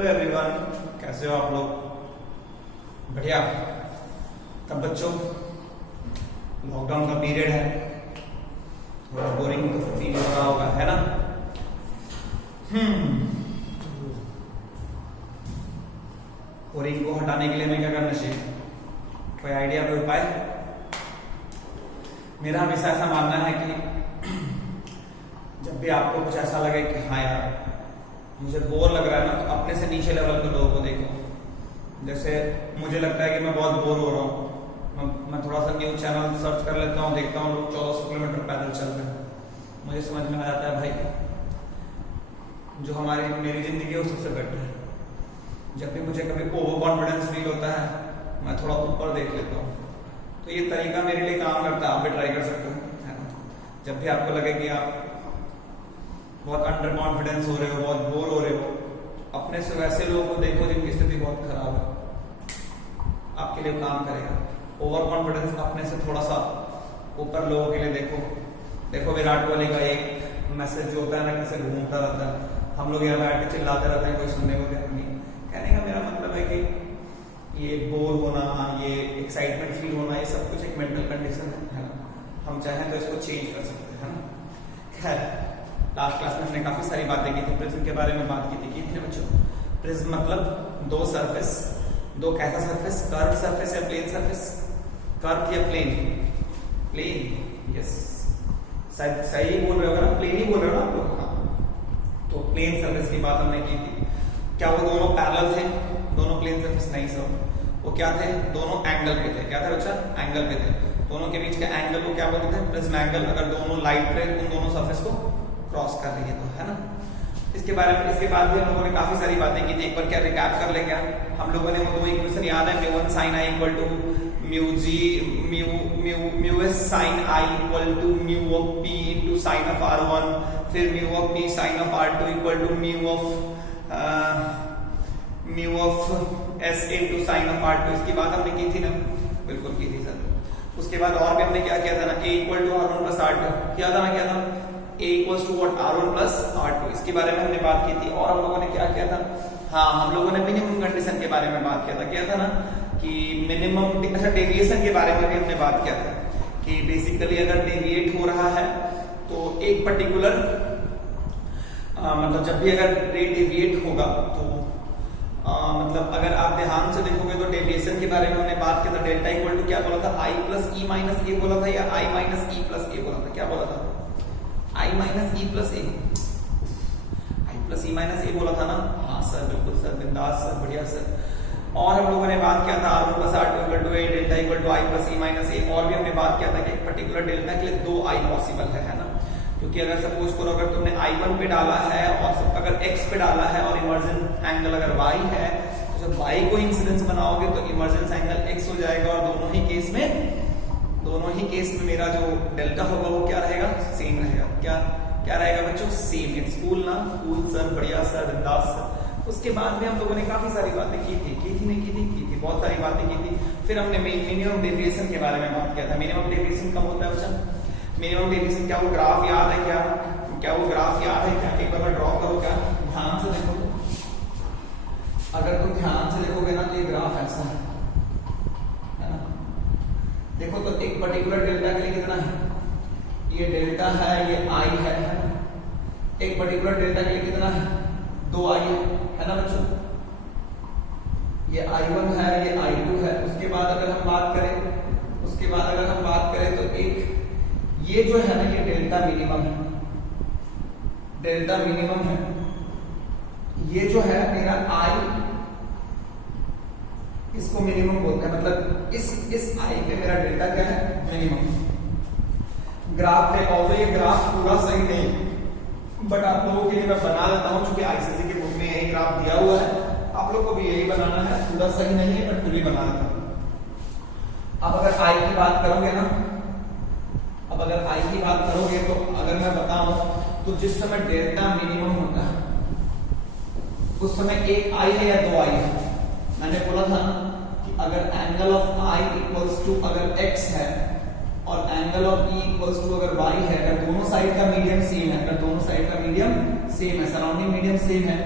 Hello everyone, कैसे हो आप लोग? बढ़िया। तब बच्चों, लॉकडाउन का पीरियड है, थोड़ा बोरिंग तो फील हो रहा होगा, है ना? बोरिंग को हटाने के लिए हमें क्या करना चाहिए? कोई आइडिया, कोई उपाय? मेरा हमेशा ऐसा मानना है कि जब भी आपको कुछ ऐसा लगे कि हाँ यार मुझे बोर लग रहा है ना, तो अपने से नीचे लेवल के लोगों को देखो। जैसे मुझे लगता है कि मैं बहुत बोर हो रहा हूँ, मैं थोड़ा सा न्यूज चैनल सर्च कर लेता हूँ, देखता हूँ लोग 1400 किलोमीटर पैदल चल रहे हैं। मुझे समझ में आ जाता है भाई, जो मेरी जिंदगी है वो सबसे बेटर है। जब भी मुझे कभी ओवर कॉन्फिडेंस फील होता है, मैं थोड़ा ऊपर देख लेता हूँ। तो ये तरीका मेरे लिए काम करता है, आप भी ट्राई कर सकते हो, है ना? जब भी आपको लगे कि आप बहुत अंडर कॉन्फिडेंस हो रहे हो, बहुत बोर हो रहे हो, अपने से वैसे लोगों को देखो जिनकी स्थिति बहुत खराब है, आपके लिए काम करेगा। ओवर कॉन्फिडेंस अपने से थोड़ा सा ऊपर लोगों के लिए देखो विराट कोहली का एक मैसेज जो होता है ना, कैसे घूमता रहता है, हम लोग यहाँ बैठ के चिल्लाते रहते हैं, कोई सुनने को तैयार नहीं। कहने का मेरा मतलब है कि ये बोर होना, ये एक्साइटमेंट फील होना, ये सब कुछ एक मेंटल कंडीशन है ना? हम चाहें तो इसको चेंज कर सकते हैं, है ना? खैर, लास्ट क्लास में हमने काफी सारी बातें की थी, प्रिज्म के बारे में बात की थी ना बच्चों? प्रिज्म मतलब दो सरफेस, दो कैसा सरफेस, कर्व सरफेस या प्लेन सरफेस? कर्व या प्लेन? प्लेन, यस, शायद सही बोल रहे हो ना, प्लेन ही बोल रहे हो ना आप लोग? हाँ, तो प्लेन सरफेस की बात हमने की थी। क्या वो दोनों पैरेलल थे? दोनों प्लेन सरफेस नहीं सर, वो क्या थे? दोनों एंगल पे थे। क्या था बच्चा? एंगल पे थे। दोनों के बीच के एंगल को क्या बोलते थे? Prism angle. अगर दोनों लाइट रे उन दोनों सरफेस को क्रॉस कर रही है तो, है ना? इसके बारे में, इसके बाद भी हम लोगों ने काफी सारी बातें की थी। एक बार क्या रिकैप कर ले? क्या हम लोगों ने वो दो इक्वेशन याद है? μ1 sin i equal to mu S sin i equal to mu of p into sin of r1, फिर mu of p sin of r2 equal to mu of s into sin of r2। इसकी बात हमने की थी ना? बिल्कुल की थी सर। उसके बाद और भी हमने क्या किया था ना? a equal to r1 plus r2 किया था ना? क्या था? a equals to what? r1 plus r2। इसके बारे में हमने बात की थी। और हम लोगों ने क्या किया था? हाँ, हम लोगों ने मिनिमम कंडीशन के बारे में बात किया था। क्या था ना कि मिनिमम, अच्छा, डेविएशन के बारे में भी हमने बात किया था कि बेसिकली अगर डेविएट हो रहा है तो एक पर्टिकुलर मतलब जब भी अगर रेट डेविएट होगा तो मतलब अगर आप ध्यान से देखोगे तो डेविएशन के बारे में हमने बात किया था। डेल्टा इक्वल टू क्या बोला था? i plus e minus A बोला था या i minus e plus A बोला था? क्या बोला था? i minus e plus A, i plus e minus A बोला था ना? हाँ सर, बिल्कुल सर, बिंदास सर, बढ़िया सर। और हम लोगों ने बात किया था r1 plus r2 equal to a, delta equal to i plus e minus A. और भी हमने बात किया था कि एक पर्टिकुलर डेल्टा के लिए दो i पॉसिबल है ना? क्योंकि अगर सपोज करो अगर तुमने i1 पे डाला है और अगर x पे डाला है और इमर्जेंस एंगल अगर y है, तो जब y को इंसिडेंस बनाओगे तो इमर्जेंस एंगल x हो जाएगा। और दोनों ही केस में मेरा जो डेल्टा होगा वो क्या रहेगा? सेम रहेगा। क्या रहेगा बच्चों? सेम। इट्स कूल ना? कूल सर, बढ़िया सर, बिंदास सर। उसके बाद में हम लोगों ने काफी सारी बातें की थी, बहुत सारी बातें की थी। फिर हमने मिनिमम डेविएशन के बारे में बात किया था। मिनिमम डेविएशन कब होता है बच्चा? मिनिमम डेविएशन, क्या वो ग्राफ याद है? क्या वो ग्राफ याद है? क्या एक बार ड्रॉ करो, क्या ध्यान से देखो। अगर तुम ध्यान से देखोगे ना तो ये ग्राफ ऐसा है ना? देखो तो एक पर्टिकुलर डेल्टा के लिए कितना है? ये डेल्टा है, ये आई है ना? एक पर्टिकुलर डेल्टा के लिए कितना है? 2i है ना बच्चों? ये i1 है, ये i2 है। उसके बाद अगर हम बात करें तो एक ये जो है ना, ये डेल्टा मिनिमम है। ये जो है मेरा i, इसको मिनिमम बोलते हैं, मतलब इस i पे मेरा डेल्टा क्या है? मिनिमम। ग्राफ पे, और ये ग्राफ पूरा सही नहीं, बट आप लोगों के लिए मैं बना देता हूं, क्योंकि आईसीसी के बुक में यही ग्राफ दिया हुआ है। आप लोग को भी यही बनाना है। पूरा सही नहीं है बट फिर भी बना देता हूं। अब अगर i की बात करोगे ना, तो अगर मैं बताऊं तो जिस समय डेल्टा मिनिमम होता है उस समय एक i है या दो i है? मैंने बोला था ना कि अगर angle of i equals to अगर x है और angle of e equals to अगर y है, अगर दोनों साइड का मीडियम सेम है, सराउंडिंग मीडियम सेम है,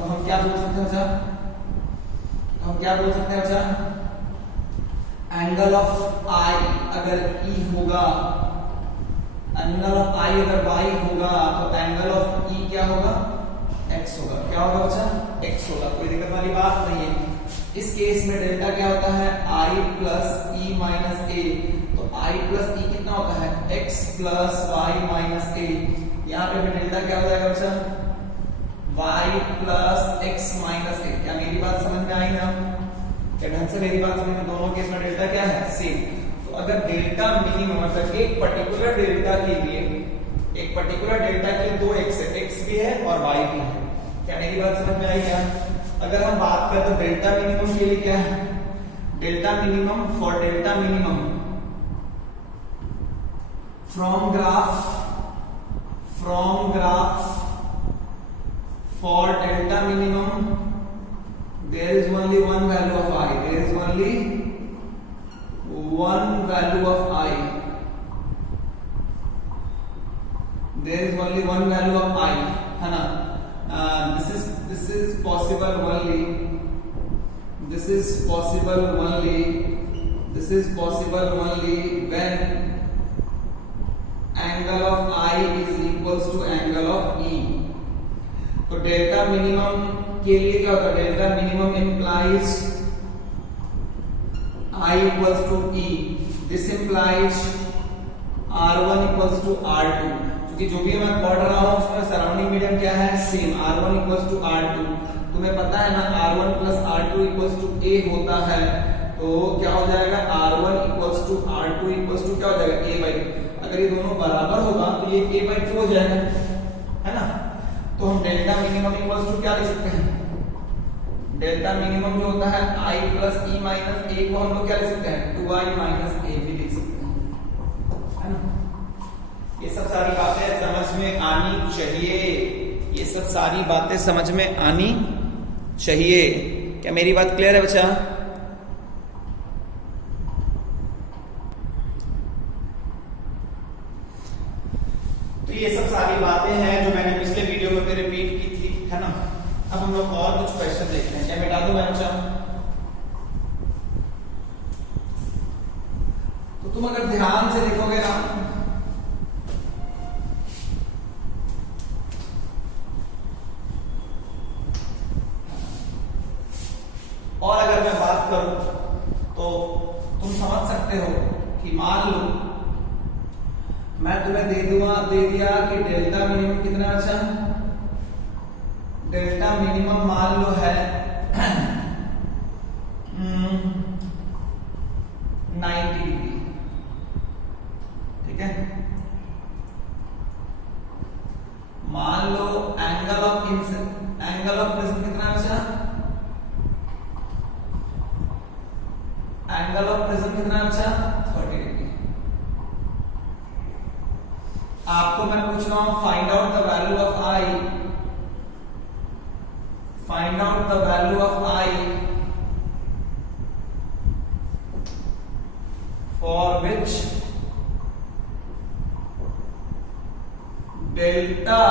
तो हम क्या बोल सकते हैं बच्चा, हम क्या बोल सकते हैं बच्चा, एंगल ऑफ आई अगर E होगा, एंगल ऑफ आई अगर Y होगा तो एंगल ऑफ E क्या होगा, X होगा। क्या होगा बच्चा, X होगा। कोई दिक्कत वाली बात नहीं है। इस केस में डेल्टा क्या होता है, I plus E minus A। तो I प्लस E कितना होता है, X plus Y minus A। यहाँ पे भी डेल्टा क्या हो जाएगा बच्चा, y plus x minus a। क्या मेरी बात समझ में आई ना, क्या ढंग से मेरी बात समझ में, दोनों केस में डेल्टा क्या है, सेम। तो अगर डेल्टा मिनिमम मतलब एक पर्टिकुलर डेल्टा के लिए, एक पर्टिकुलर डेल्टा के लिए दो x है, x भी है और y भी है। क्या मेरी बात समझ में आई क्या। अगर हम बात करें तो डेल्टा मिनिमम के लिए क्या है, delta minimum, for delta minimum from graph for delta minimum there is only one value of I, there is only one value of I, there is only one value of I, है ना। this is possible only, this is possible only, this is possible only when angle of I is equals to angle of E। तो delta minimum के लिए क्या होता है, delta minimum implies I equals to E, this implies R1 equals to R2। क्योंकि जो भी मैं पढ़ रहा हूं उसमें सराउंडिंग मीडियम क्या है, same, R1 equals to R2। तुम्हें पता है ना R1 plus R2 equals to A होता है, तो क्या हो जाएगा, R1 equals to R2 equals to क्या हो जाएगा, A by 2। अगर ये दोनों बराबर होगा तो ये A by 2 हो जाएगा, है ना। तो हम डेल्टा मिनिमम इक्वल्स टू क्या लिख सकते हैं, डेल्टा मिनिमम जो होता है I plus E minus A को हम लोग क्या लिख सकते हैं, 2I माइनस A भी लिख सकते हैं, है ना। ये सब सारी बातें समझ में आनी चाहिए, ये सब सारी बातें समझ में आनी चाहिए। क्या मेरी बात क्लियर है बच्चा। तो ये सब सारी बातें हैं जो मैंने पिछले वीडियो में रिपीट की थी, है ना। अब हम लोग और कुछ क्वेश्चन देखते हैं। क्या मिटा दूं मैं बच्चा, तो तुम अगर ध्यान से देखोगे ना, और अगर मैं बात करूं तो तुम समझ सकते हो कि मान लो मैं तुम्हें दे दिया कि डेल्टा मिनिमम कितना, अच्छा डेल्टा मिनिमम मान लो है 90 डिग्री, ठीक है। मान लो एंगल ऑफ प्रिज्म कितना, अच्छा एंगल ऑफ प्रिज्म कितना, अच्छा 30 डिग्री। आपको मैं पूछ रहा हूं find out the value of I, find out the value of I for which delta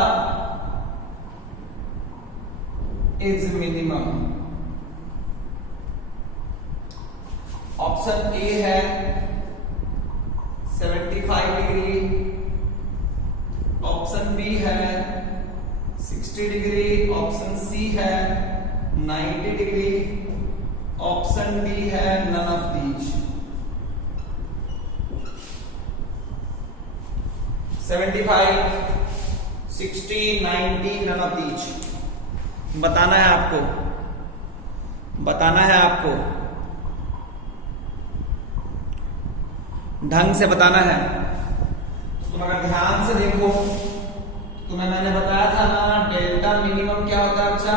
is minimum. Option A है 75 डिग्री, ऑप्शन बी है 60 डिग्री, ऑप्शन सी है 90 डिग्री, ऑप्शन डी है none of these. 75, 60, 90, none of these. बताना है आपको, बताना है आपको, ढंग से बताना है। तुम अगर ध्यान से देखो, तुम्हें मैंने बताया था ना डेल्टा मिनिमम क्या होता है, अच्छा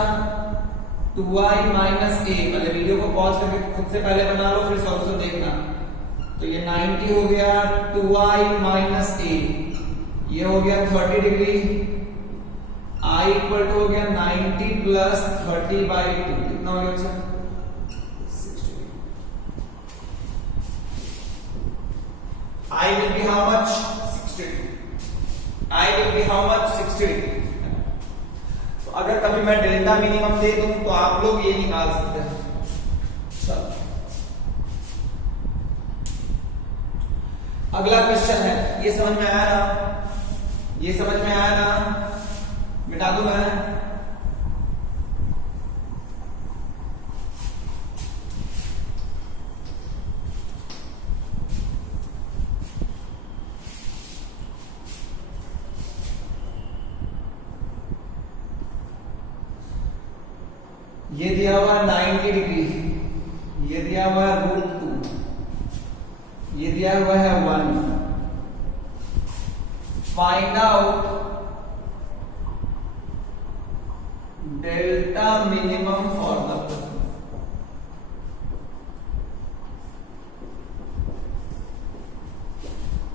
2I माइनस A। पहले वीडियो को पॉज करके खुद से पहले बना लो, फिर सॉल्यूशन देखना। तो ये 90 हो गया 2I माइनस A, ये हो गया 30 डिग्री, I इक्वल टू हो गया 90 प्लस 30 बाई 2, कितना हो गया अच्छा 60 degree. I will be how much, 60 degree. I will be how much, 60 degree। तो तो अगर कभी मैं डेल्टा मिनिमम दे दूं तो आप लोग ये निकाल सकते हैं। चलो अगला क्वेश्चन है, ये समझ में आया ना, ये समझ में आया ना, मिटा दूं मैं। ये दिया हुआ है 90 डिग्री, ये दिया हुआ है √2, ये दिया हुआ है 1। Find out delta minimum for the prism.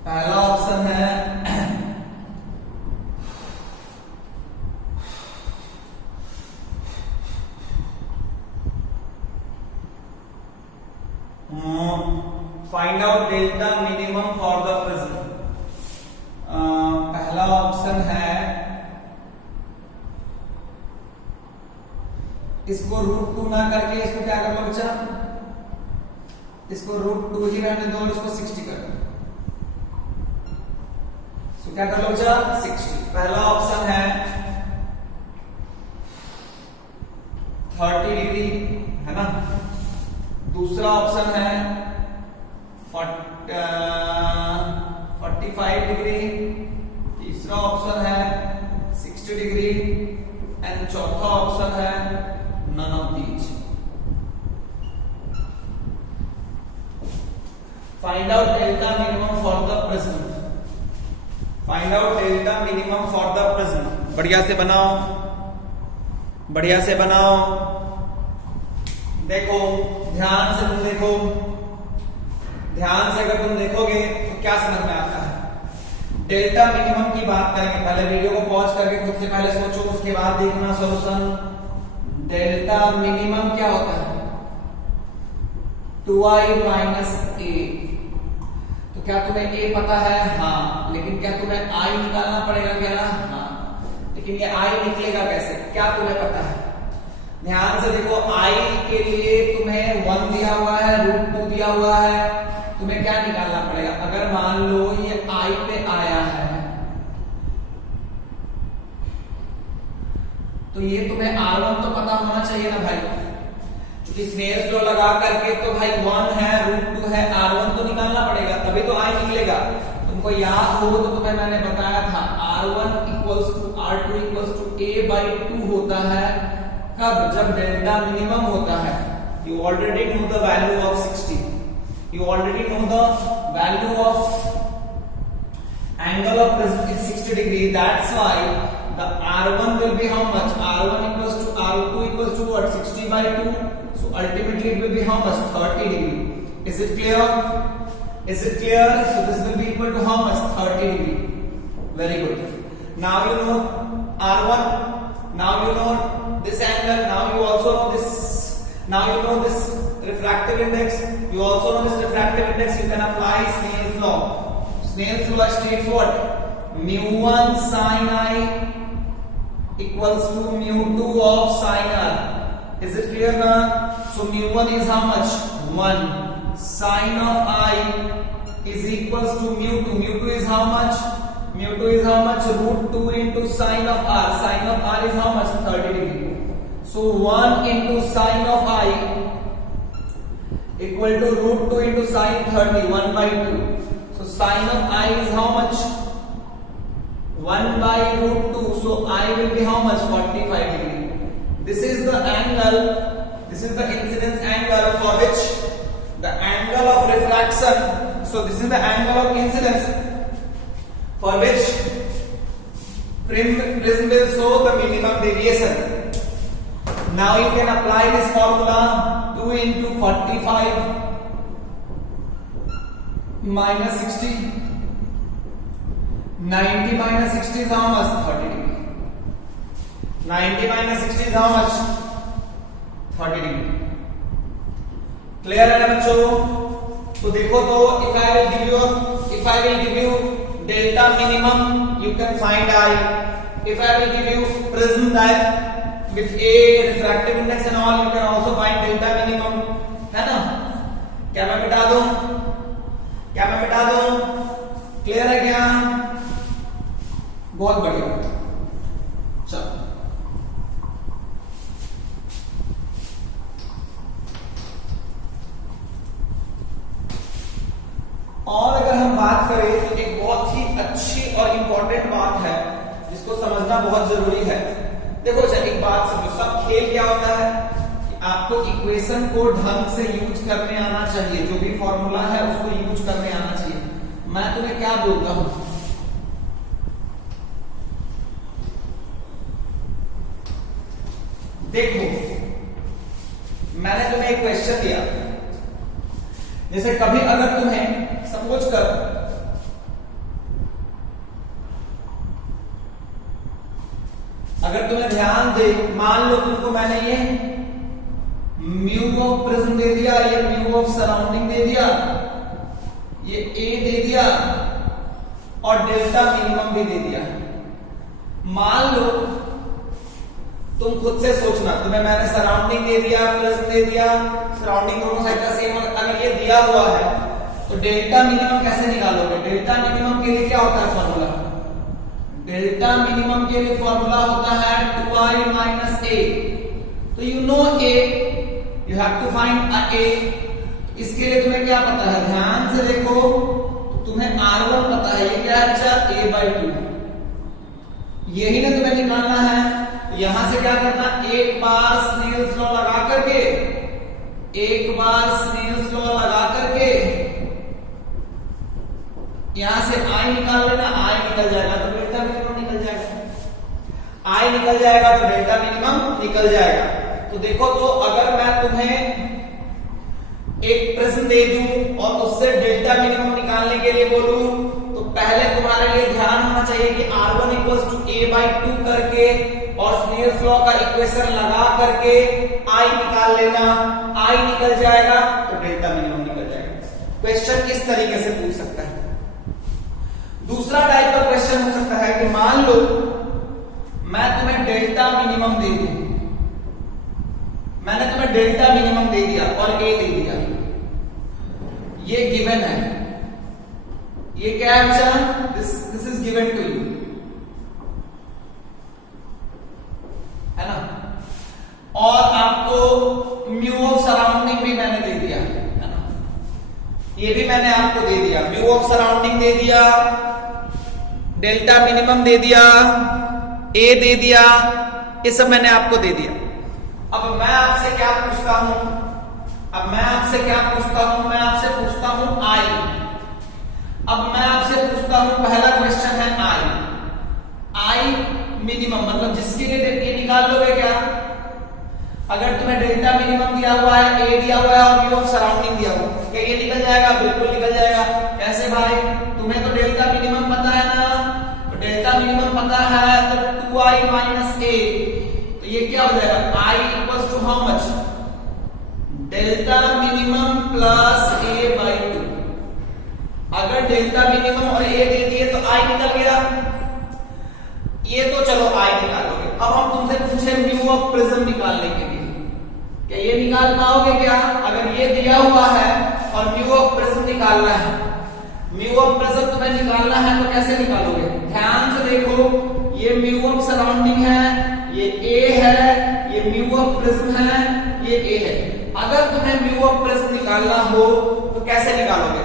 पहला ऑप्शन है find out delta minimum for the prism. पहला ऑप्शन है, इसको √2 ना करके इसको क्या कर लो बच्चा, इसको √2 ही रहने दो और इसको 60 कर दो। तो क्या कर लो बच्चा 60। पहला ऑप्शन है 30 डिग्री, है ना। दूसरा ऑप्शन है 45 डिग्री, तीसरा ऑप्शन है 60 डिग्री एंड चौथा ऑप्शन है none of these. Find out delta minimum for the prism. Find out delta minimum for the prism. बढ़िया से बनाओ, बढ़िया से बनाओ। देखो ध्यान से, तुम देखो ध्यान से, अगर तुम देखोगे तो क्या समझ में आता है। डेल्टा मिनिमम की बात करेंगे, पहले वीडियो को पॉज करके खुद से पहले सोचो, उसके बाद देखना सॉल्यूशन। डेल्टा मिनिमम क्या होता है 2i माइनस a। तो क्या तुम्हें a पता है? हाँ। लेकिन क्या तुम्हें i निकालना पड़ेगा क्या? हाँ। लेकिन ये i निकलेगा कैसे, क्या तुम्हें पता है? ध्यान से देखो, i के लिए तुम्हें 1 दिया हुआ है, √2 दिया हुआ है, तुम्हें क्या निकालना पड़ेगा? अगर मान लो ये i पे आया है तो ये तुम्हें R1 तो पता होना चाहिए ना भाई, क्योंकि स्नेल्स लॉ लगा करके तो भाई 1 है, √2 है, R1 तो निकालना पड़ेगा, तभी तो i निकलेगा। तुमको याद हो तो तुम्हें मैंने बताया था R1 = R2 = a/2 होता है। कब? जब डेल्टा मिनिमम होता है। You already know the value of 60. You already know the value of angle of prism is 60 degree. That's why the R1 will be how much? R1 = R2 = what? 60/2. So ultimately it will be how much? 30 degree. Is it clear? Is it clear? So this will be equal to how much? 30 degree. Very good. Now you know R1. Now you know this angle. Now you also know this. Now you know this refractive index. You also know this refractive index. You can apply Snell's law. Snell's law states what? μ1 sin I equals to μ2 of sin R. Is it clear now? So μ1 is how much? 1. Sin of I is equals to μ2. μ2 is how much? μ2 is how much? √2 into sin of R. Sin of R is how much? 30 degree. So 1 into sin of I equal to √2 into sin 30, 1/2. So sin of I is how much? 1/√2. So I will be how much? 45 degree. This is the angle, this is the incidence angle for which the angle of refraction. So this is the angle of incidence for which prism will show the minimum deviation. Now you can apply this formula. 2 into 45 minus 60. 90 minus 60 is how much? 30 degree. 90 minus 60 is how much? 30 degree. Clear है ना बच्चों? तो देखो, तो if I will give you delta minimum, you can find I. If I will give you prism that with A, refractive index and all, you can also find delta minimum, है ना? क्या मैं मिटा दूं? क्लियर है क्या? बहुत बढ़िया। चलो और अगर हम बात करें तो एक बहुत ही अच्छी और इंपॉर्टेंट बात है जिसको समझना बहुत जरूरी है। देखो अच्छा एक बात समझो, सब खेल क्या होता है कि आपको इक्वेशन को ढंग से यूज करने आना चाहिए, जो भी फॉर्मूला है उसको यूज करने आना चाहिए। मैं तुम्हें क्या बोलता हूं, देखो मैंने तुम्हें एक क्वेश्चन दिया, जैसे कभी अगर तुम्हें सपोज कर अगर तुम्हें ध्यान दे, मान लो तुमको मैंने ये म्यू ऑफ प्रिज्म दे दिया, ये म्यू ऑफ सराउंडिंग दे दिया, ये ए दे दिया और डेल्टा मिनिमम भी दे दिया। मान लो तुम खुद से सोचना, तुम्हें मैंने सराउंडिंग दे दिया, प्रिज्म दे दिया, सराउंडिंग दोनों साइड का सेम, अगर ये दिया हुआ है तो डेल्टा मिनिमम कैसे निकालोगे? डेल्टा मिनिमम के लिए क्या होता है फॉर्मूला? डेल्टा मिनिमम के लिए फॉर्मूला होता है 2i माइनस a। तो you know a, you have to find a। इसके लिए तुम्हें क्या पता है? ध्यान से देखो तो तुम्हें r1 पता है, ये क्या है? अच्छा a/2, यही ना तुम्हें निकालना है। यहां से क्या करना, एक बार स्नेल्स लॉ लगा करके यहां से i निकाल लेना, i निकल जाएगा तो डेल्टा मिनिमम निकल जाएगा, i निकल जाएगा तो डेल्टा मिनिमम निकल जाएगा। तो देखो, तो अगर मैं तुम्हें एक प्रश्न दे दूं और उससे डेल्टा मिनिमम निकालने के लिए बोलूं तो पहले तुम्हारे लिए ध्यान होना चाहिए कि r1 इक्वल्स टू a/2 करके और स्नेल्स लॉ का इक्वेशन लगा करके i निकाल लेना, i निकल जाएगा तो डेल्टा मिनिमम निकल जाएगा। क्वेश्चन इस तरीके से पूछ सकता है। दूसरा टाइप का क्वेश्चन हो सकता है कि मान लो मैं तुम्हें डेल्टा मिनिमम दे दूं, मैंने तुम्हें डेल्टा मिनिमम दे दिया और a दे दिया, ये गिवन है, ये क्या है बच्चा? This is given to you, है ना? और आपको म्यू ऑफ सराउंडिंग भी मैंने दे दिया, है ना? ये भी मैंने आपको दे दिया, म्यू ऑफ सराउंडिंग दे दिया, डेल्टा मिनिमम दे दिया, ए दे दिया, ये सब मैंने आपको दे दिया। अब मैं आपसे क्या पूछता हूं? मैं आपसे पूछता हूं आई। अब मैं आपसे पूछता हूं, पहला क्वेश्चन है आई मिनिमम, मतलब जिसके लिए ये निकाल लोगे क्या? अगर तुम्हें डेल्टा मिनिमम दिया हुआ है, ए दिया हुआ है और म्यू ऑफ सराउंडिंग दिया हुआ है, क्या ये निकल जाएगा? बिल्कुल निकल जाएगा। कैसे भाई? तुम्हें तो डेल्टा मिनिमम पता है ना, तो डेल्टा मिनिमम पता है तो 2i माइनस a, तो ये क्या हो जाएगा? i equals to how much? Delta minimum plus a/2। अगर डेल्टा मिनिमम और a दे दिए तो i निकल गया, ये तो चलो i निकालोगे। अब हम तुमसे पूछे म्यू ऑफ प्रिज्म निकालने के लिए, क्या ये निकाल पाओगे क्या? अगर ये दिया हुआ है और म्यू ऑफ प्रिज्म निकालना है, म्यू ऑफ प्रिज्म तुम्हें निकालना है तो कैसे निकालोगे? ध्यान से देखो, ये म्यू ऑफ सराउंडिंग है, ये a है, ये म्यू ऑफ प्रिज्म है, ये a है। अगर तुम्हें म्यू ऑफ प्रिज्म निकालना हो तो कैसे निकालोगे?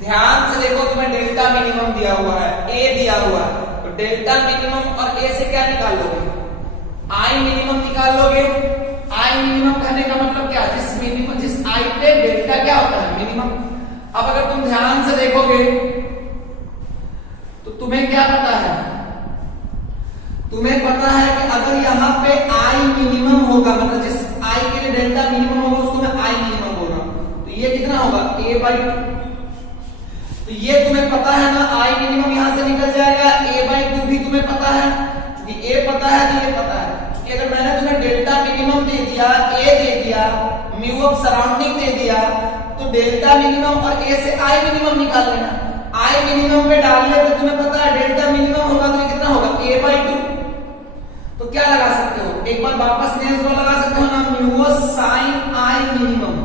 ध्यान से देखो, तुम्हें डेल्टा मिनिमम दिया हुआ है, a दिया हुआ है, तो डेल्टा मिनिमम और a से क्या निकाल लोगे? i मिनिमम निकाल लोगे। i मिनिमम कहने का मतलब क्या? जिस i पे डेल्टा क्या होता है? मिनिमम। अब अगर तुम ध्यान से देखोगे तो तुम्हें क्या पता है? तुम्हें पता है कि अगर यहां पे i मिनिमम होगा, मतलब जिस i के लिए डेल्टा मिनिमम होगा उसको मैं i मिनिमम बोल रहा हूं, तो ये कितना होगा? a/2। तो ये तुम्हें पता है ना, i मिनिमम यहां से निकल जाएगा, a/2 भी तुम्हें पता है, क्योंकि a पता है तो ये पता है। क्योंकि अगर मैंने तुम्हें डेल्टा मिनिमम दे दिया, a दे दिया, म्यू ऑफ सराउंडिंग दे दिया, तो डेल्टा मिनिमम और a से i मिनिमम निकाल लेना। i मिनिमम पे डालने पे तुम्हें पता है डेल्टा मिनिमम होगा तो ये कितना होगा? a/2। तो क्या लगा सकते हो, एक बार वापस स्नेल लॉ लगा सकते हो ना, म्यू साइन आई मिनिमम।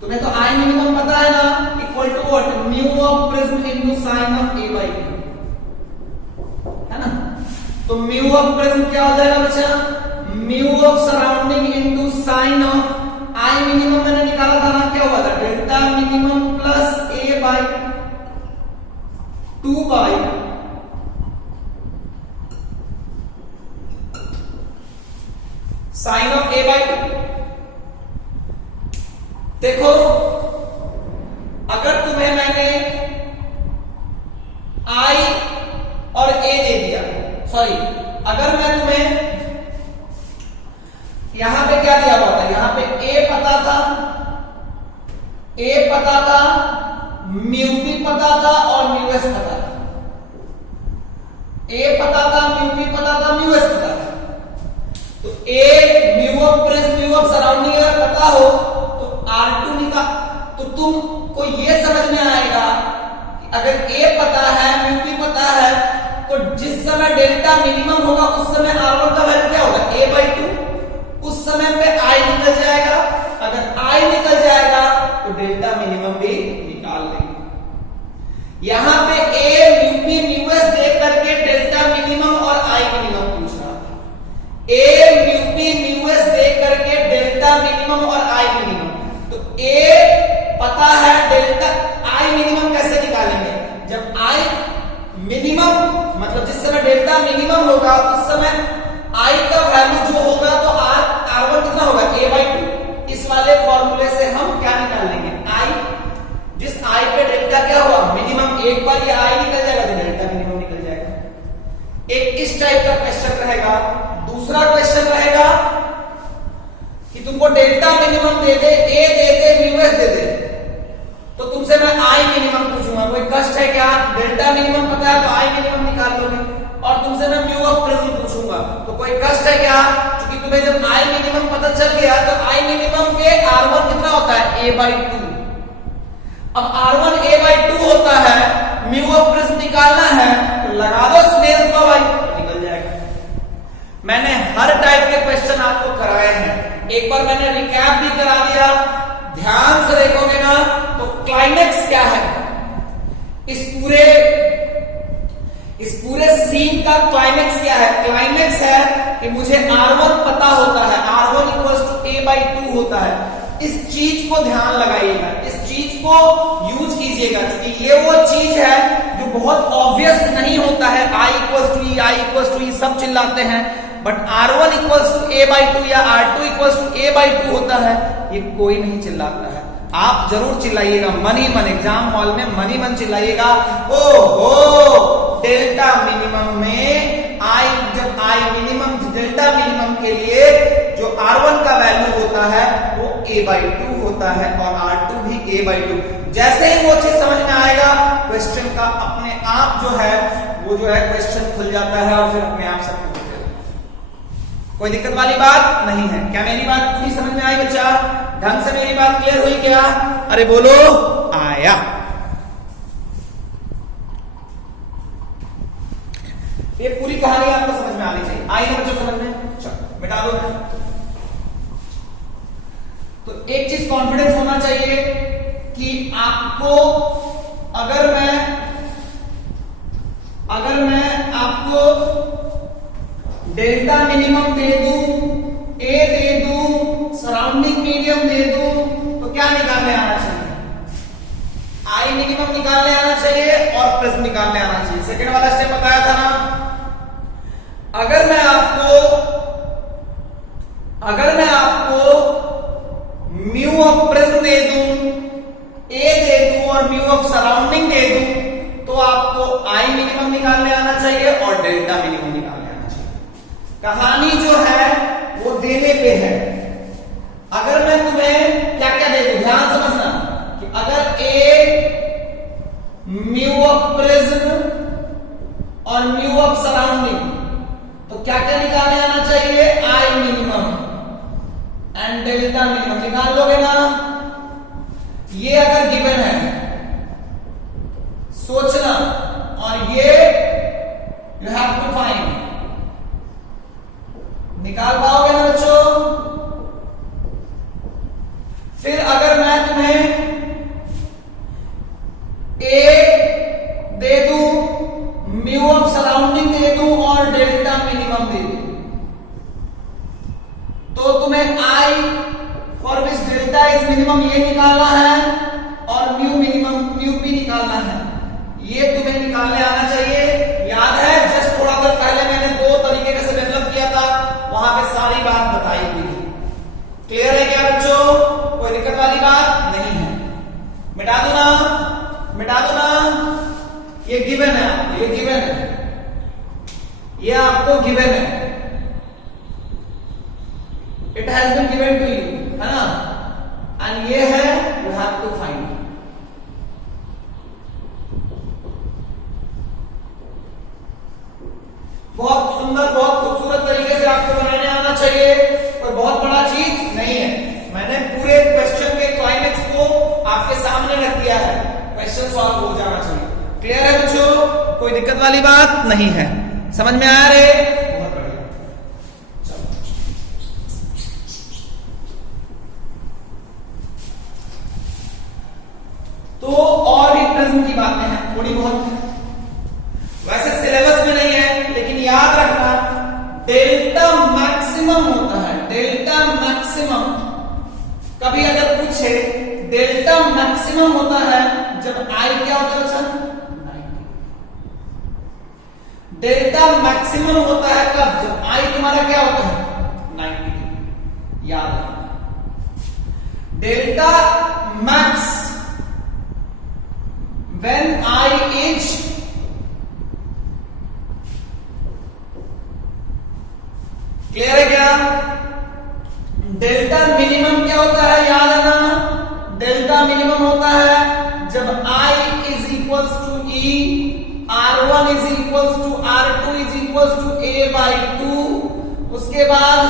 तुम्हें तो आई मिनिमम पता है ना, equal to what, mu of prism into sine of A by B, है ना। तो म्यू ऑफ प्रिज्म क्या हो जाएगा बच्चा, mu of surrounding into sine of I minimum मैंने निकाला था ना, क्या हुआ था, delta minimum plus A by 2 by sine of A by 2। देखो अगर तुम्हें मैंने आई और ए दे दिया, सॉरी अगर मैं तुम्हें यहां पे क्या दिया हुआ था, यहां पे ए पता था, म्यू भी पता था और म्यू एस पता था, ए पता था, म्यू भी पता था, म्यू एस पता था। तो A mu of prism, mu of surrounding अगर पता हो तो R2 निकाल, तो तुमको ये समझ में आएगा कि अगर ए पता है, म्यू भी पता है, तो जिस समय डेल्टा मिनिमम होगा उस समय R1 का वैल्यू क्या होगा, a बाई 2। उस समय पे I निकल जाएगा, अगर I निकल जाएगा तो डेल्टा मिनिमम भी निकाल लेंगे। यहां पे a mu P mu S देख करके डेल्टा मिनिमम और I मिनिमम पूछ रहा था, a mu P mu S देख करके डेल्टा मिनिमम और I मिनिमम, तो a पता है, डेल्टा I मिनिमम कैसे निकालेंगे, जब I मिनिमम मतलब जिस समय डेल्टा मिनिमम होगा उस समय I का वैल्यू जो होगा तो R1 कितना होगा, a बाई 2। इस वाले फॉर्मूले से हम क्या निकाल लेंगे, I, जिस I पे डेल्टा क्या हुआ मिनिमम, एक बार ये I निकल जाएगा तो डेल्टा मिनिमम निकल जाएगा। एक इस टाइप का क्वेश्चन रहेगा। दूसरा क्वेश्चन रहेगा कि तुमको डेल्टा मिनिमम दे दे, a दे दे, म्यू एस दे दे, तो तुमसे मैं I मिनिमम पूछूंगा, कोई कष्ट है क्या, डेल्टा मिनिमम पता है तो I मिनिमम निकाल लोगे, और तुमसे मैं म्यू ऑफ प्रिज्म पूछूंगा तो कोई कष्ट है क्या, क्योंकि तुम्हें जब I मिनिमम पता चल गया तो I मिनिमम पे R1 कितना होता है, a बाई 2। अब R1 a बाई 2 होता है, म्यू ऑफ प्रिज्म निकालना है तो लगा दो स्नेल लॉ भाई, निकल जाएगा। मैंने हर टाइप के क्वेश्चन आपको कराए हैं, एक बार मैंने रिकैप भी करा दिया, ध्यान से देखोगे ना तो क्लाइमेक्स क्या है, इस पूरे सीन का क्लाइमेक्स क्या है, क्लाइमेक्स है कि मुझे R1 पता होता है, R1 equals to a by 2 होता है। इस चीज को ध्यान लगाइएगा, इस चीज को यूज कीजिएगा, क्योंकि ये वो चीज है जो बहुत ऑब्वियस नहीं होता है। I equals to e, I equals to e सब चिल्लाते हैं, but R1 equals to a by 2 या R2 equals to a by 2 होता है, ये कोई नहीं चिल्लाता है। आप जरूर चिल्लाइएगा, मन ही मन एग्जाम हॉल में मन ही मन चिल्लाइएगा, ओहो डेल्टा मिनिमम में जब I मिनिमम डेल्टा मिनिमम के लिए जो R1 का वैल्यू होता है वो a बाई 2 होता है और R2 भी a बाई 2। जैसे ही वो चीज समझ में आएगा, क्वेश्चन का अपने आप जो है वो जो है क्वेश्चन खुल जाता है और फिर अपने आप सब कोई दिक्कत वाली बात नहीं है। क्या मेरी बात पूरी समझ में आई बच्चा, ढंग से मेरी बात क्लियर हुई क्या, अरे बोलो आया। ये पूरी कहानी आपको समझ में आनी चाहिए, आई ना बच्चों समझ में, चलो मिटा दो। तो एक चीज कॉन्फिडेंस होना चाहिए कि आपको अगर मैं आपको डेल्टा मिनिमम दे दूं, ए दे दूं, सराउंडिंग मीडियम दे दूं, तो क्या निकालने आना चाहिए, आई मिनिमम निकालने आना चाहिए और प्रिज्म निकालने आना चाहिए। सेकेंड वाला स्टेप बताया था ना, अगर मैं आपको म्यू ऑफ प्रिज्म दे दूं, ए दे दूं और म्यू ऑफ सराउंडिंग दे दूं, तो आपको आई मिनिमम निकालने आना चाहिए और डेल्टा मिनिमम निकालने आना चाहिए। कहानी जो है वो देने पे है। अगर मैं तुम्हें क्या क्या दे दूं, ध्यान समझना कि अगर ए म्यू ऑफ प्रिज्म और म्यू ऑफ सराउंडिंग, तो क्या क्या निकालने आना चाहिए, I minimum and delta minimum निकाल लोगे ना। ये अगर गिवन है सोचना, और ये यू हैव टू फाइंड निकाल पाओगे ना बच्चों? फिर अगर मैं तुम्हें ए दे दूं, म्यू ऑफ सराउंडिंग दे दूं और डेल्टा मिनिमम दे दूं, तो तुम्हें i for which delta is minimum ये निकालना है और म्यू मिनिमम म्यू पी निकालना है। ये तुम्हें निकालने आना चाहिए। याद है जस्ट थोड़ा देर पहले मैंने दो तरीके से डेवलप किया था, वहां पे सारी बात बताई हुई है। क्लियर है क्या बच्चों? कोई दिक्कत वाली बात नहीं है। मिटा दो ना, मिटा दो ना। ये गिवन है, ये गिवन है, ये आपको गिवन है। It has been given to you, है ना? एंड ये है यू हैव टू फाइंड। बहुत सुंदर, बहुत खूबसूरत तरीके से आपको बनाने आना चाहिए, कोई बहुत बड़ा चीज नहीं है। मैंने पूरे क्वेश्चन के क्लाइमेक्स को आपके सामने रख दिया है, क्वेश्चन सॉल्व हो जाना चाहिए। क्लियर है बच्चों? कोई दिक्कत वाली बात नहीं है। समझ में आ रहे? बहुत बढ़िया। तो और भी प्रिज्म की बातें हैं थोड़ी बहुत, वैसे सिलेबस में नहीं है, लेकिन याद रखना डेल्टा मैक्सिमम होता है। डेल्टा मैक्सिमम कभी अगर पूछे, डेल्टा मैक्सिमम होता है जब आई क्या होता है बच्चा? 90। डेल्टा मैक्सिमम होता है कब? जब आई तुम्हारा क्या होता है? 90। याद रखना delta max when I is clear है क्या? डेल्टा मिनिमम क्या होता है? याद है ना? डेल्टा मिनिमम होता है जब I is equals to E, R1 is equals to R2 is equals to A by 2। उसके बाद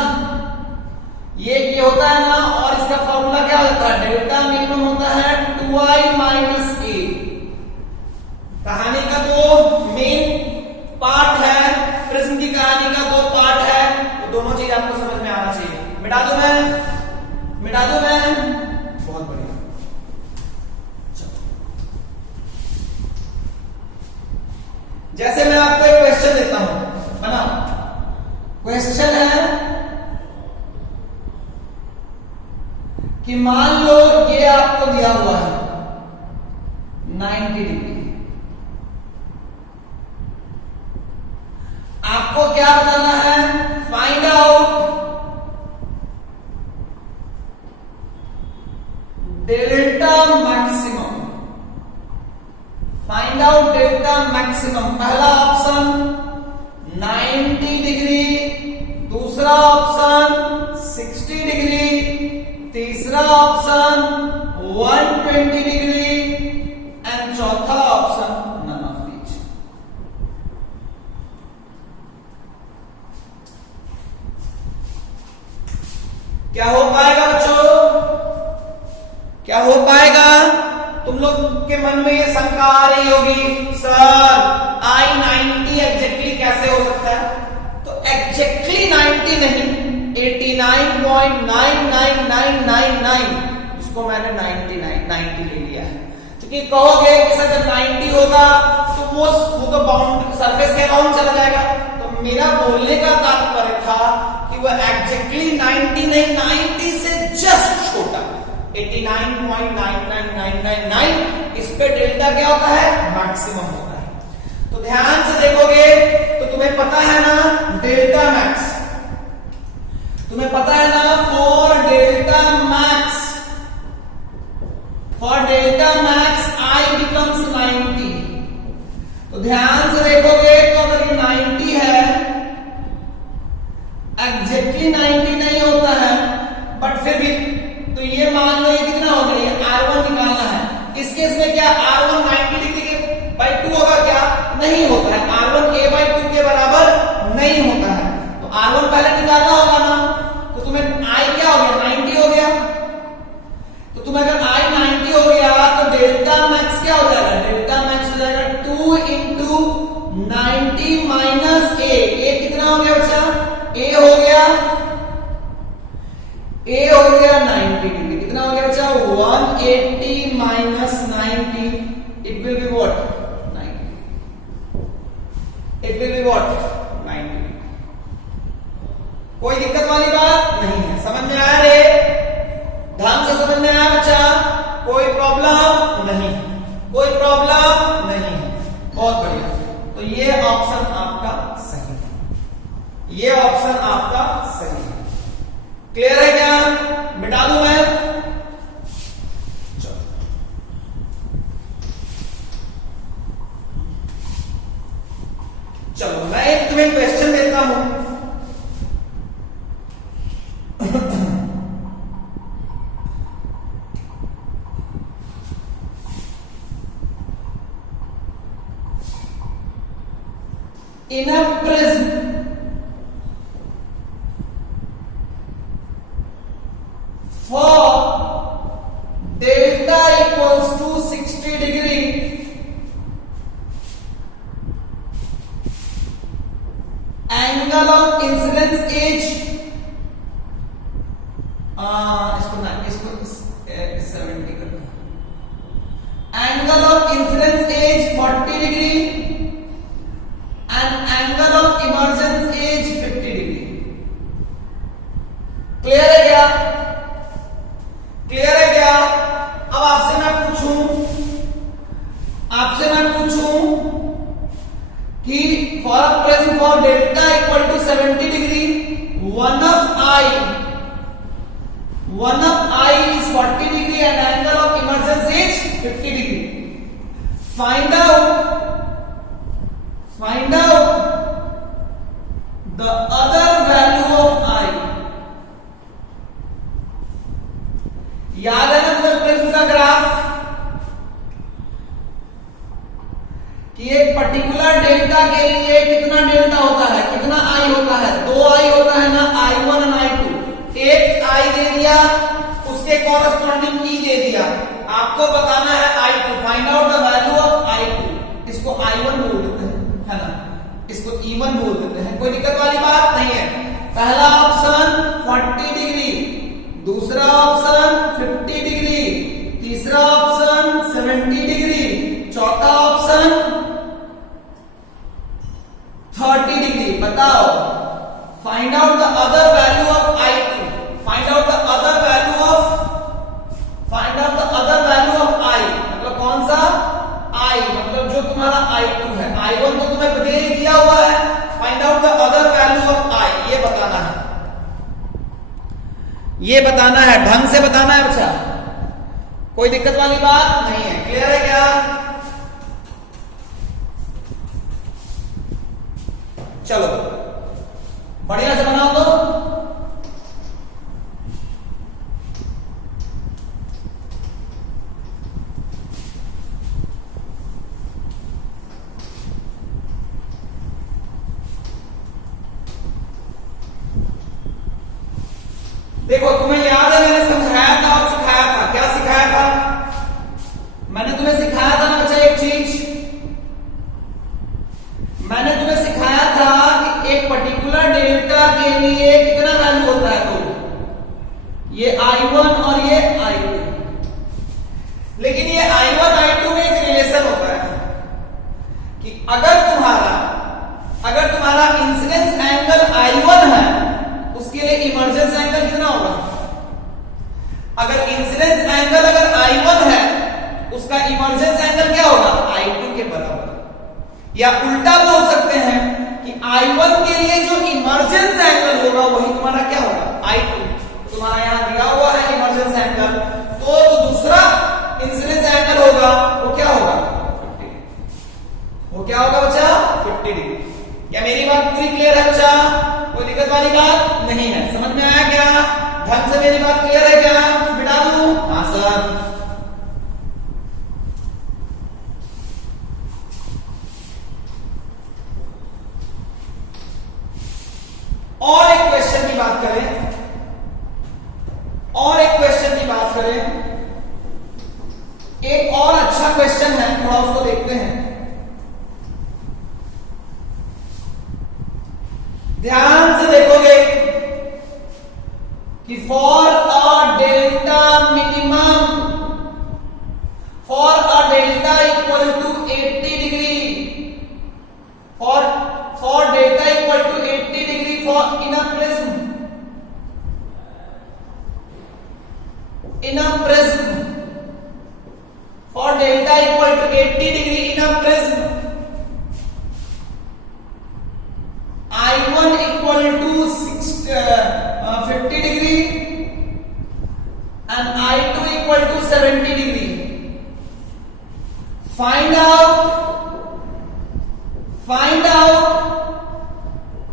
ये होता है ना, और इसका फॉर्मूला क्या होता है? डेल्टा मिनिमम होता है 2I माइनस A। कहानी का दो मेन पार्ट है, प्रिज्म की कहानी का दो पार्ट है, दोनों चीज आपको समझ में आना चाहिए। मिटा दूं मैं? मिटा दूं मैं? बहुत बढ़िया। जैसे मैं आपको एक क्वेश्चन देता हूं, बना क्वेश्चन है कि मान लो ये आपको दिया हुआ है 90 डिग्री। आपको क्या बताना है? Find out delta maximum. Find out delta maximum. पहला ऑप्शन 90 डिग्री, दूसरा ऑप्शन 60 डिग्री, तीसरा ऑप्शन 120 डिग्री एंड चौथा ऑप्शन नन ऑफ दीज। क्या हो पाएगा बच्चों? क्या हो पाएगा? तुम लोग के मन में ये शंका आ रही होगी, सर I90 एग्जैक्टली कैसे हो सकता है? तो एग्जैक्टली 90 नहीं, 89.99999, इसको मैंने 90 ले लिया है। क्योंकि कहोगे कि सर जब 90 होगा तो वो तो बाउंड सरफेस के अराउंड चला जाएगा। तो मेरा बोलने का तात्पर्य था कि वो एग्जैक्टली 90 नहीं, 90 से जस्ट छोटा 89.99999, इस पे डेल्टा क्या होता है? मैक्सिमम होता है। तो ध्यान से देखोगे तो तुम्हें पता है ना डेल्टा मैक्स, तुम्हें पता है ना for delta max I becomes 90। तो ध्यान से देखोगे तो अगर ये 90 है, एग्जैक्टली 90 नहीं होता है, बट फिर भी तो ये मान लो ये कितना हो गया? ये R1 निकालना है। इस केस में क्या R1 90 डिग्री के बाई 2 होगा? क्या नहीं होता है। R1 A बाई 2 के बराबर नहीं होता है। तो R1 पहले निकालना होगा ना, तो तुम्हें I क्या हो गया? 90 हो गया। तो तुम्हें अगर I 90 हो गया तो डेल्टा मैक्स क्या हो जाएगा? डेल्टा मैक्स हो जाएगा 2 इंटू 90 माइनस A। कितना हो गया बच्चा? A हो गया ए हो गया 90 डिग्री, कितना हो गया बच्चा 180 minus 90, it will be what 90, it will be what 90। कोई दिक्कत वाली बात नहीं है, समझ में आया रे, ध्यान से समझ में आया बच्चा, कोई प्रॉब्लम नहीं, कोई प्रॉब्लम नहीं, बहुत बढ़िया। तो ये ऑप्शन आपका सही है, ये ऑप्शन आपका सही है। क्लियर है क्या? मिटा दूं मैं? चलो चलो मैं एक तुम्हें क्वेश्चन देता हूं। In a prism, for delta equals to 60 degree, angle of incidence is इसको 70 करना, angle of incidence is 40 degree and angle of emergence is 50 degree। Clear है क्या? क्लियर है क्या? अब आपसे मैं पूछूं कि for a present for delta equal to 70 degree, one of I is 40 degree and angle of emergence is 50 degree. Find out the other value of I। याद है ना तुम्हें प्रिज्म का ग्राफ कि एक पर्टिकुलर डेल्टा के लिए कितना डेल्टा होता है, कितना आई होता है, 2 आई होता है ना, I1 और I2। एक आई दे दिया, उसके कॉरेस्पॉन्डिंग ई दे दिया, आपको बताना है I2, find out the value of I2। इसको I1 बोल देते हैं, है ना, इसको E1 बोल देते हैं, कोई दिक्कत वाली बात नहीं है। पहला ऑप्शन 40 डिग्री, दूसरा ऑप्शन 50 डिग्री, तीसरा ऑप्शन 70 डिग्री, चौथा ऑप्शन 30 डिग्री। बताओ, find out the other value of I2, find out the other value of I, मतलब कौन सा I, मतलब जो तुम्हारा I2 है, I1 तो तुम्हें पहले ही दिया हुआ है, find out the other value of I, ये बताना है, ये बताना है, ढंग से बताना है बच्चा, कोई दिक्कत वाली बात नहीं है। क्लियर है क्या? चलो बढ़िया से बनाओ तो। देखो तुम्हें याद है मैंने समझाया था और सिखाया था, क्या सिखाया था? मैंने तुम्हें सिखाया था ना बच्चा एक चीज, मैंने तुम्हें सिखाया था कि एक पर्टिकुलर डेल्टा के लिए कितना वैल्यू होता है, तो ये I1 और ये I2, लेकिन ये I1 I2 में एक रिलेशन होता है कि अगर तुम्हारा इंसिडेंस एंगल I1 है, उसके लिए इमर्जेंस एंगल कितना होगा? अगर इंसिडेंस एंगल अगर I1 है, उसका इमर्जेंस एंगल क्या होगा? I2 के बराबर। या उल्टा बोल सकते हैं कि I1 के लिए जो इमर्जेंस एंगल होगा वही तुम्हारा क्या होगा? I2। तुम्हारा यहां दिया हुआ है इमर्जेंस एंगल, तो जो दूसरा इंसिडेंस एंगल होगा वो क्या होगा? 50 डिग्री। वो क्या होगा बच्चा? 50 डिग्री। क्या मेरी बात पूरी क्लियर है बच्चा? कोई दिक्कत वाली बात नहीं है, समझ में आया क्या? ढंग से मेरी बात क्लियर है क्या? मिटा दूं? हाँ सर। और एक क्वेश्चन की बात करें, एक और अच्छा क्वेश्चन है, थोड़ा उसको देखते हैं। ध्यान से देखोगे कि for in a prism, for delta equal to 80 degree in a prism, I1 equal to 50 degree and I2 equal to 70 degree. Find out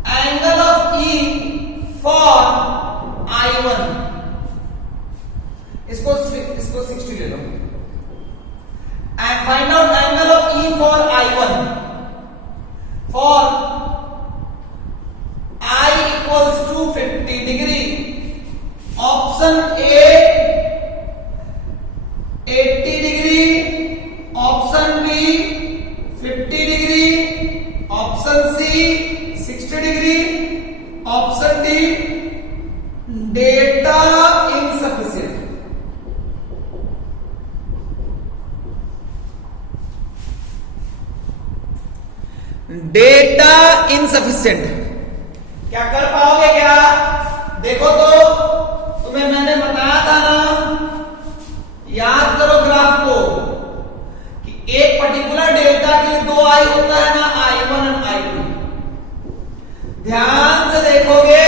angle of E for I1. इसको 60 ले लो. And find out angle of E for I1. For I equals to 50 degree. Option A 80 degree. Option B 50 degree. Option C 60 degree. Option D data insufficient. Data insufficient. क्या कर पाओगे क्या? देखो तो तुम्हें मैंने बताया था ना, याद करो ग्राफ को, कि एक पर्टिकुलर डेल्टा के लिए 2 आई होता है ना, I1 और I2. ध्यान से देखोगे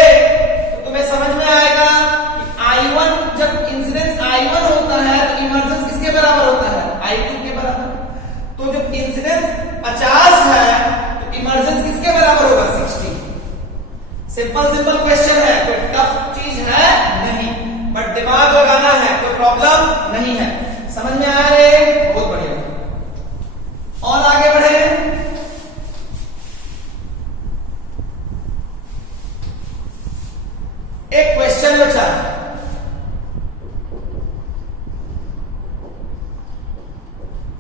तो तुम्हें समझ में आएगा कि I1 जब इंसिडेंस I1 होता है तो इमर्जेंस किसके बराबर होता है? I2 के बराबर. तो जब इंसिडेंस 50 है इमर्जेंस किसके बराबर होगा? 60. सिंपल क्वेश्चन है, कोई टफ चीज है नहीं, बट दिमाग लगाना है, कोई प्रॉब्लम नहीं है. समझ में आया रे? बहुत बढ़िया. और आगे बढ़े. एक क्वेश्चन बचा.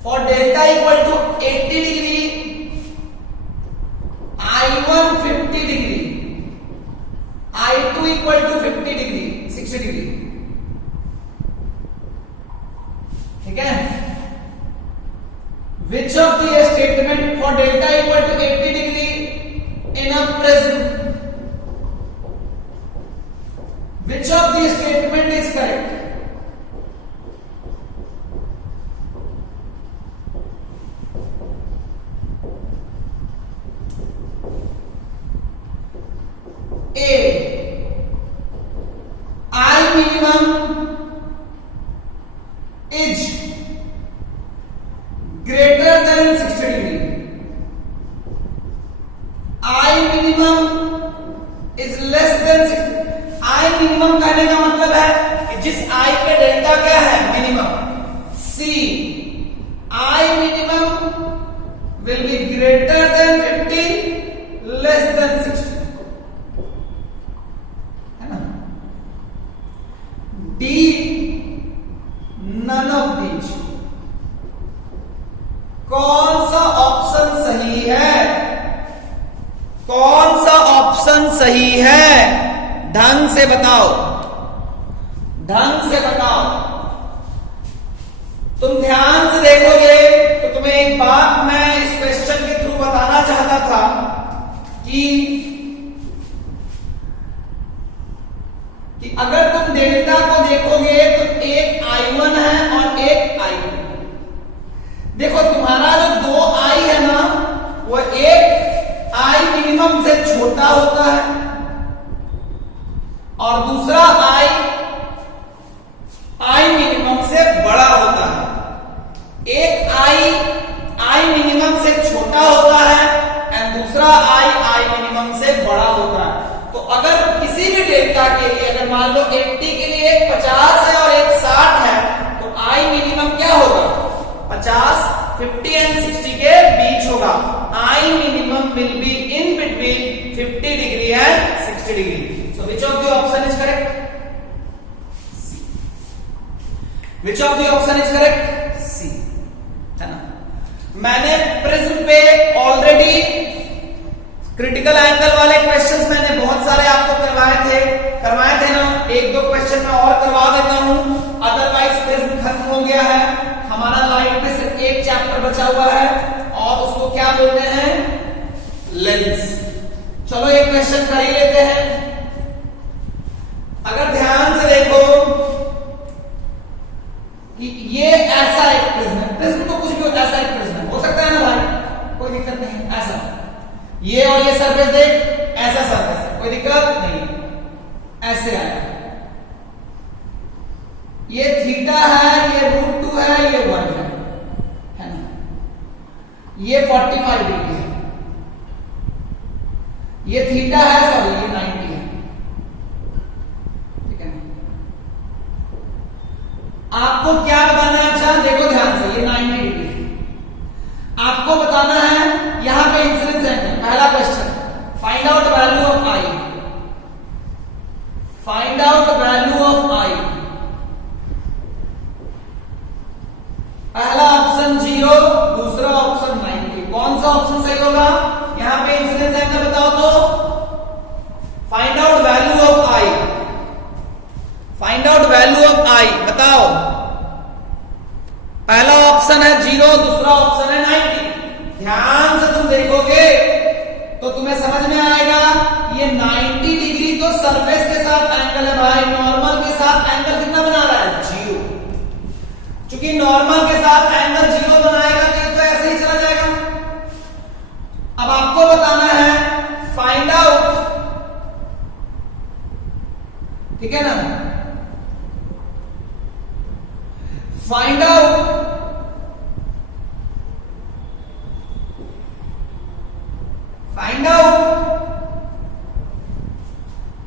For delta equal to 80 degree I1 50 degree, I2 equal to 50 degree, 60 degree. ठीक है. Which of the statement for delta equal to 80 degree in a prism? Which of the statement is correct? A, I minimum is greater than 60 degree. I minimum is less than 60. I minimum कहने का मतलब है कि जिस I पे delta क्या है? Minimum. C, I minimum will be greater than 50, less than 60. D, none of these. कौन सा ऑप्शन सही है? कौन सा ऑप्शन सही है? ढंग से बताओ, ढंग से बताओ. तुम ध्यान से देखोगे तो तुम्हें एक बात मैं इस क्वेश्चन के थ्रू बताना चाहता था कि अगर तुम डेल्टा को देखोगे तो एक I1 है और एक I2. देखो तुम्हारा जो 2 I है ना, वो एक I मिनिमम से छोटा होता है और दूसरा I मिनिमम से बड़ा होता है. एक I मिनिमम से छोटा होता है और दूसरा I मिनिमम से बड़ा होता है. तो अगर किसी भी डेल्टा के लिए, अगर मान लो 80 के लिए एक 50 है और एक 60 है, तो I मिनिमम क्या होगा? 50, 50 एंड 60 के बीच होगा. I minimum will be in between 50 degree and 60 degree. So which of the option is correct? C. Which of the option is correct? C. है ना. मैंने प्रिज्म पे ऑलरेडी क्रिटिकल एंगल वाले questions मैंने बहुत सारे आपको करवाए थे ना. 1-2 क्वेश्चन मैं और करवा देता हूं, अदरवाइज प्रिज्म खत्म हो गया है. हमारा लाइट में सिर्फ एक चैप्टर बचा हुआ है और उसको क्या बोलते हैं? लेंस. चलो एक क्वेश्चन कर ही लेते हैं. अगर ध्यान से देखो सरफेस देख, ऐसा सरफेस है, कोई दिक्कत नहीं, ऐसे आया, ये थीटा है, ये √2 है, ये 1 है ना, ये 45 डिग्री है, ये थीटा है, सॉरी ये 90 है, ठीक है ना। आपको क्या बताना है, अच्छा देखो ध्यान से, ये 90 डिग्री है, आपको बताना है यहां पे इंसिडेंस एंगल। पहला question, find out value of i, find out value of i. पहला ऑप्शन 0, दूसरा ऑप्शन 90, कौन सा ऑप्शन सही होगा? यहां पे इंसिडेंस एंगल बताओ तो, find out value of i, find out value of i बताओ। पहला ऑप्शन है 0, दूसरा ऑप्शन है 90। ध्यान से तुम देखोगे तो तुम्हें समझ में आएगा, ये 90 डिग्री तो सरफेस के साथ एंगल है भाई, नॉर्मल के साथ एंगल कितना बना रहा है? 0। चूंकि नॉर्मल के साथ एंगल 0 बनाएगा तो ऐसे ही चला जाएगा। अब आपको बताना है फाइंड आउट, ठीक है ना, फाइंड आउट फाइंड आउट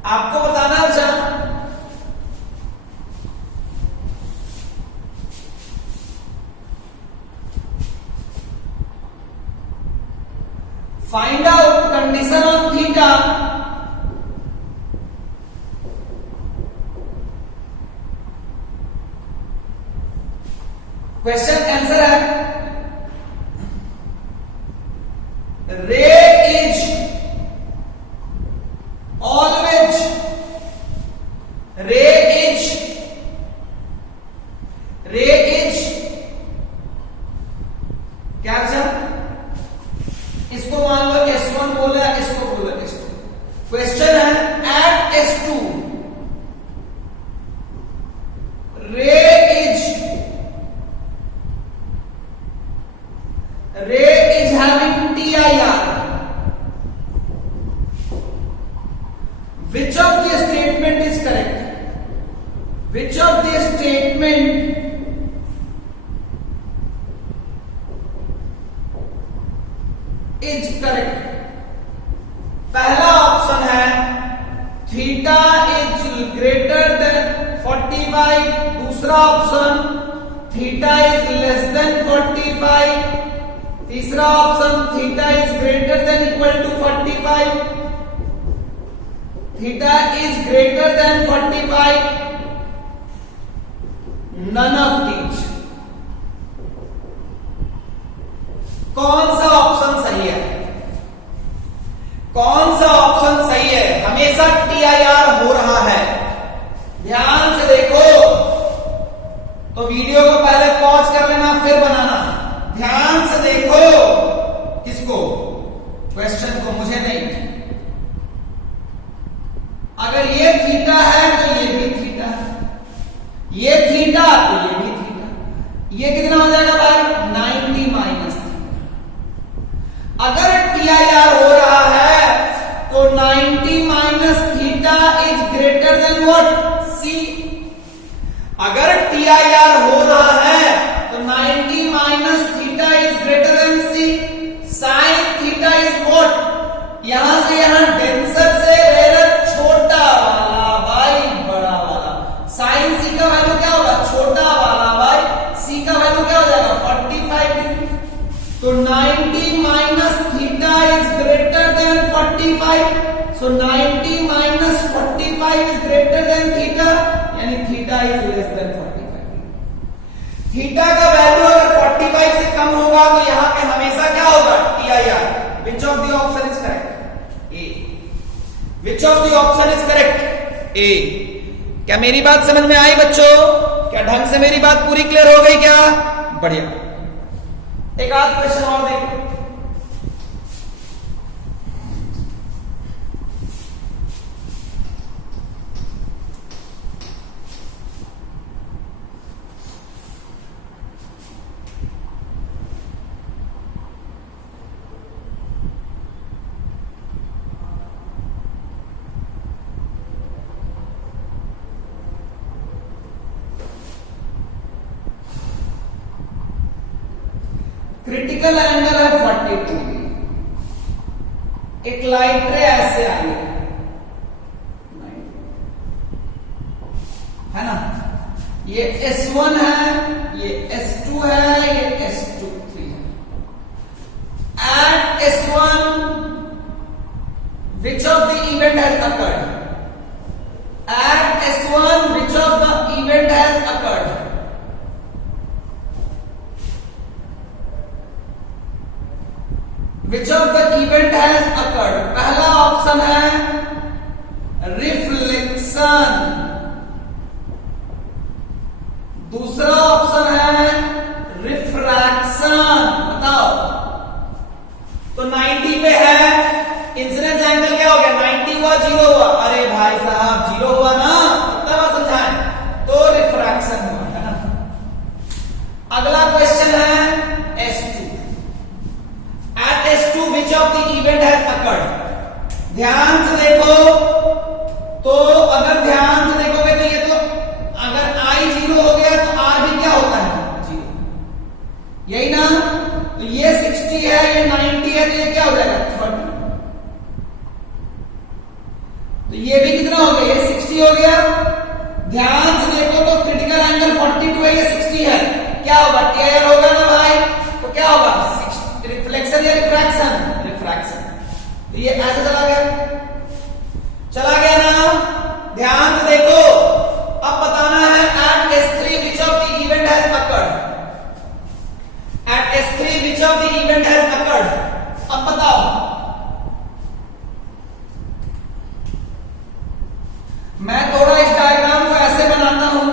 आपको बताना है, अच्छा find out condition on theta, question answer है रे इज ऑलवेज, रे इज क्या सर, इसको मान लो S1 बोला, इसको बोला S2। क्वेश्चन है एट S2 रे is having TIR, which of the statement is correct? Which of the statement is correct? पहला ऑप्शन है थीटा इज ग्रेटर देन 45, दूसरा option theta is less than 45, तीसरा option theta is greater than equal to 45, theta is greater than 45, none of these. कौन सा option सही है? कौन सा ऑप्शन सही है? हमेशा TIR हो रहा है, ध्यान से देखो, तो वीडियो को पहले पॉज कर लेना फिर बनाना, ध्यान से देखो किसको, क्वेश्चन को, मुझे नहीं। अगर ये थीटा है तो ये भी थीटा है, ये थीटा तो ये भी थीटा, ये कितना हो जाएगा भाई? 90 माइनस थीटा। अगर TIR हो रहा है तो 90 minus theta is greater then what? C। अगर TIR हो रहा है तो 90 minus theta is greater then C, sine theta is what? यहां से यहां डेंसर से रेयर छोटा वाला बाई बड़ा वाला, साइन C का वैल्यू क्या होगा? छोटा वाला बाई C का वैल्यू क्या हो जाएगा? 45 डिग्री। तो 90 minus theta is greater than 45, so 90 minus 45 is greater than theta, यानी theta is less than 45। Theta का वैल्यू अगर 45 से कम होगा तो यहां पे हमेशा क्या होगा? TIR। Which of the option is correct? A. Which of the option is correct? A. क्या मेरी बात समझ में आई बच्चों? क्या ढंग से मेरी बात पूरी क्लियर हो गई क्या? बढ़िया। एक आध क्वेश्चन और देखो। क्रिटिकल एंगल है 42 डिग्री। एक लाइट रे ऐसे आई है ना, ये S1 है, ये S2 है, ये S23 है। At S1 which of the event has occurred? At S1 which of the event has occurred? Which of the event has occurred? पहला ऑप्शन है रिफ्लेक्शन, दूसरा ऑप्शन है रिफ्रैक्शन। बताओ, तो 90 पे है, इंसिडेंस एंगल क्या हो गया, 90 हुआ, 0 हुआ। अरे भाई साहब 0 हुआ ना, तब आप समझाएं, तो रिफ्रैक्शन हुआ है ना। अगला क्वेश्चन है S2। At S2 which of the event has occurred? ध्यान से देखो, तो अगर ध्यान से देखोगे तो ये तो अगर I 0 हो गया तो R भी क्या होता है, 0, यही ना। तो ये 60 है, ये 90 है, तो ये क्या हो जाएगा 30। तो ये भी कितना हो गया, ये 60 हो गया। ध्यान से देखो तो क्रिटिकल एंगल 42 है, ये 60 है, क्या होगा, टेयर होगा ना भाई, तो क्या होगा रिफ्लेक्शन या रिफ्रैक्शन, रिफ्रैक्शन। तो ये ऐसे चला गया ना। ध्यान से देखो, अब बताना है at S3 which of the event has occurred? At S3 which of the event has occurred? अब बताओ, मैं थोड़ा इस डायग्राम को ऐसे बनाता हूं,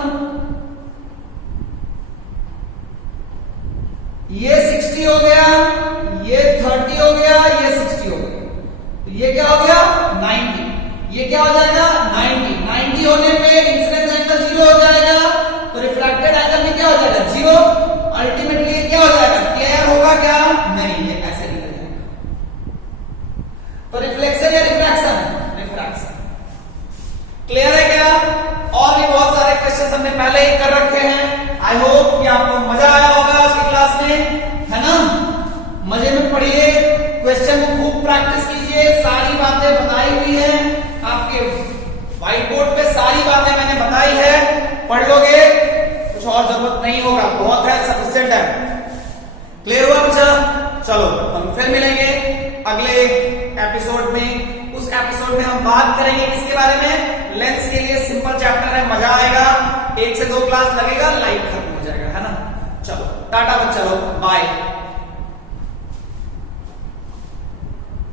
ये 60 हो गया, ये 30 हो गया, ये 60 हो गया, तो ये क्या हो गया 90, ये क्या हो जाएगा 90 होने पे इंसिडेंस एंगल 0 हो जाएगा, तो रिफ्रैक्टेड एंगल भी क्या हो जाएगा 0। अल्टीमेटली क्या हो जाएगा, क्लियर होगा क्या, नहीं, ये ऐसे निकल जाएगा। तो रिफ्लेक्शन या रिफ्रैक्शन, रिफ्रैक्शन। क्लियर है क्या? और भी बहुत सारे क्वेश्चन हमने पहले ही कर रखे हैं। आई होप कि आपको मजा आया होगा आज की क्लास में, है ना। मजे में पढ़िए, क्वेश्चन को खूब प्रैक्टिस कीजिए, सारी बातें बताई हुई हैं आपके व्हाइट बोर्ड पे, सारी बातें मैंने बताई है, पढ़ लोगे, कुछ और जरूरत नहीं होगा, बहुत है, सफिशिएंट है। क्लियर हुआ बच्चा? चलो हम फिर मिलेंगे अगले एपिसोड में। उस एपिसोड में हम बात करेंगे किसके बारे में, लेंस के लिए सिंपल चैप्टर है, मजा आएगा, 1 से 2 क्लास लगेगा, लाइट खत्म हो जाएगा, है ना। चलो टाटा बच्चा लोग, बाय।